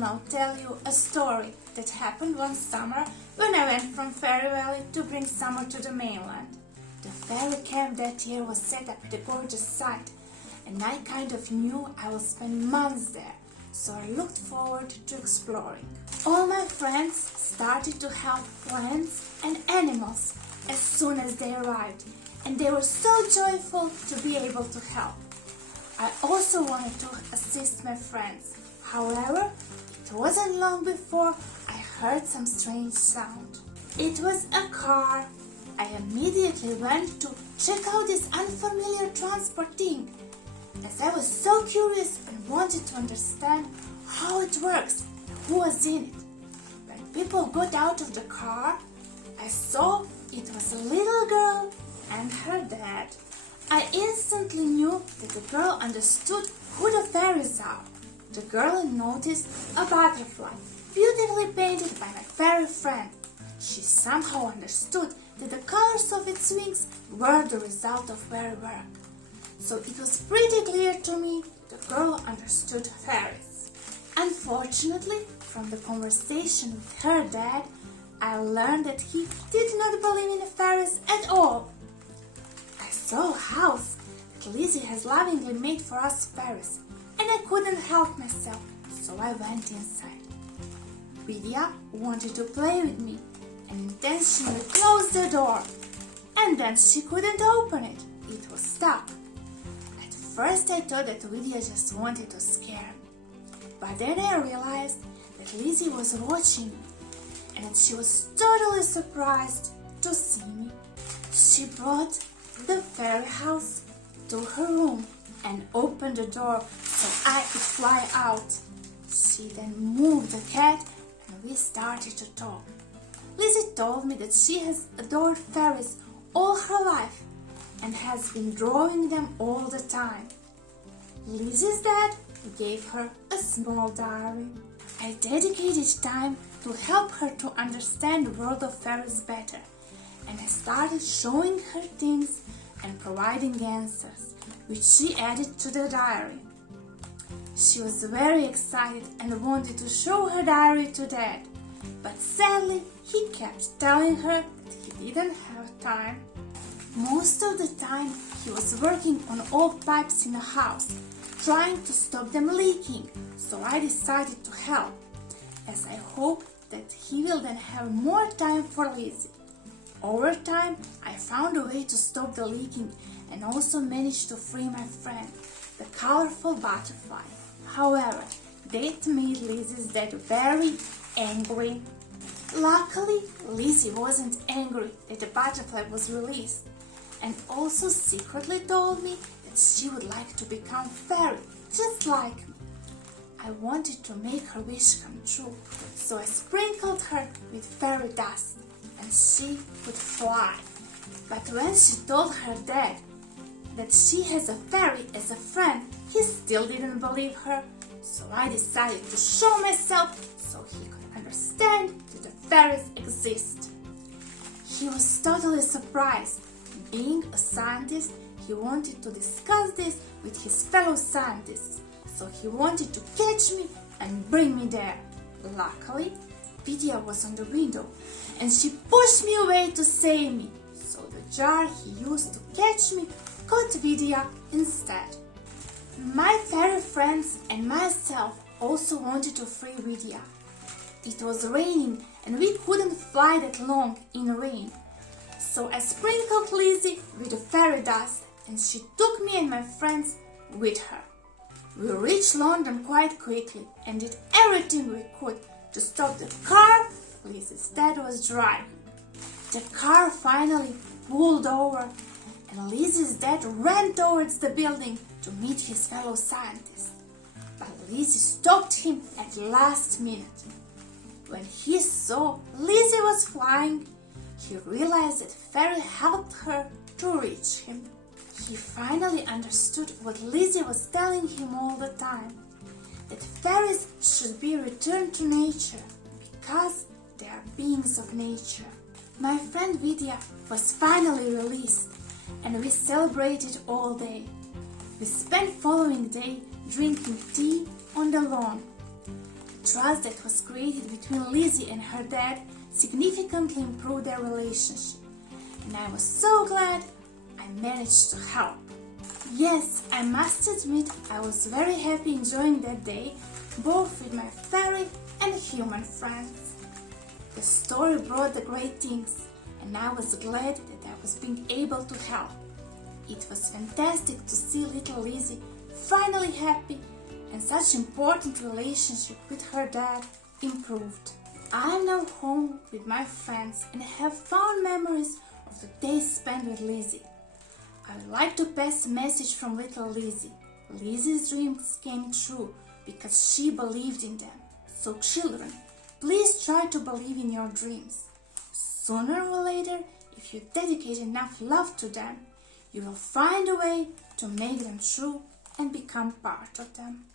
now tell you a story that happened one summer when I went from Fairy Valley to bring summer to the mainland. The fairy camp that year was set up at a gorgeous site, and I kind of knew I would spend months there, so I looked forward to exploring. All my friends started to help plants and animals as soon as they arrived, and they were so joyful to be able to help. I also wanted to assist my friends. However, it wasn't long before I heard some strange sound. It was a car. I immediately went to check out this unfamiliar transport thing, as I was so curious and wanted to understand how it works and who was in it. When people got out of the car, I saw it was a little girl and her dad. I instantly knew that the girl understood who the fairies are. The girl noticed a butterfly, beautifully painted by my fairy friend. She somehow understood that the colors of its wings were the result of fairy work. So it was pretty clear to me the girl understood fairies. Unfortunately, from the conversation with her dad, I learned that he did not believe in the fairies at all. I saw a house that Lizzie has lovingly made for us fairies, and I couldn't help myself, so I went inside. Vidya wanted to play with me and intentionally closed the door, and then she couldn't open it. It was stuck. At first I thought that Vidya just wanted to scare me, but then I realized that Lizzie was watching me and that she was totally surprised to see me. She brought the fairy house to her room and opened the door so I could fly out. She then moved the cat and we started to talk. Lizzie told me that she has adored fairies all her life and has been drawing them all the time. Lizzie's dad gave her a small diary. I dedicated time to help her to understand the world of fairies better, and I started showing her things and providing answers, which she added to the diary. She was very excited and wanted to show her diary to Dad, but sadly he kept telling her that he didn't have time. Most of the time he was working on old pipes in the house, trying to stop them leaking, so I decided to help, as I hoped that he will then have more time for Lizzie. Over time, I found a way to stop the leaking and also managed to free my friend, the colorful butterfly. However, that made Lizzie's dad very angry. Luckily, Lizzie wasn't angry that the butterfly was released, and also secretly told me that she would like to become fairy, just like me. I wanted to make her wish come true, so I sprinkled her with fairy dust, and she could fly. But when she told her dad that she has a fairy as a friend, he still didn't believe her, so I decided to show myself so he could understand that the fairies exist. He was totally surprised. Being a scientist, he wanted to discuss this with his fellow scientists, so he wanted to catch me and bring me there. Luckily, Vidya was on the window, and she pushed me away to save me, so the jar he used to catch me caught Vidya instead. My fairy friends and myself also wanted to free Vidya. It was raining and we couldn't fly that long in rain, so I sprinkled Lizzie with the fairy dust and she took me and my friends with her. We reached London quite quickly and did everything we could to stop the car Lizzie's dad was driving. The car finally pulled over and Lizzie's dad ran towards the building to meet his fellow scientists. But Lizzie stopped him at the last minute. When he saw Lizzie was flying, he realized that fairy helped her to reach him. He finally understood what Lizzie was telling him all the time, that fairies should be returned to nature because they are beings of nature. My friend Vidya was finally released and we celebrated all day. We spent following day drinking tea on the lawn. trust that was created between Lizzie and her dad significantly improved their relationship, and I was so glad I managed to help. Yes, I must admit I was very happy enjoying that day, both with my fairy and human friends. The story brought the great things, and I was glad that I was being able to help. It was fantastic to see little Lizzie finally happy and such important relationship with her dad improved. I am now home with my friends and have fond memories of the days spent with Lizzie. I would like to pass a message from little Lizzie. Lizzie's dreams came true because she believed in them. So children, please try to believe in your dreams. Sooner or later, if you dedicate enough love to them, you will find a way to make them true and become part of them.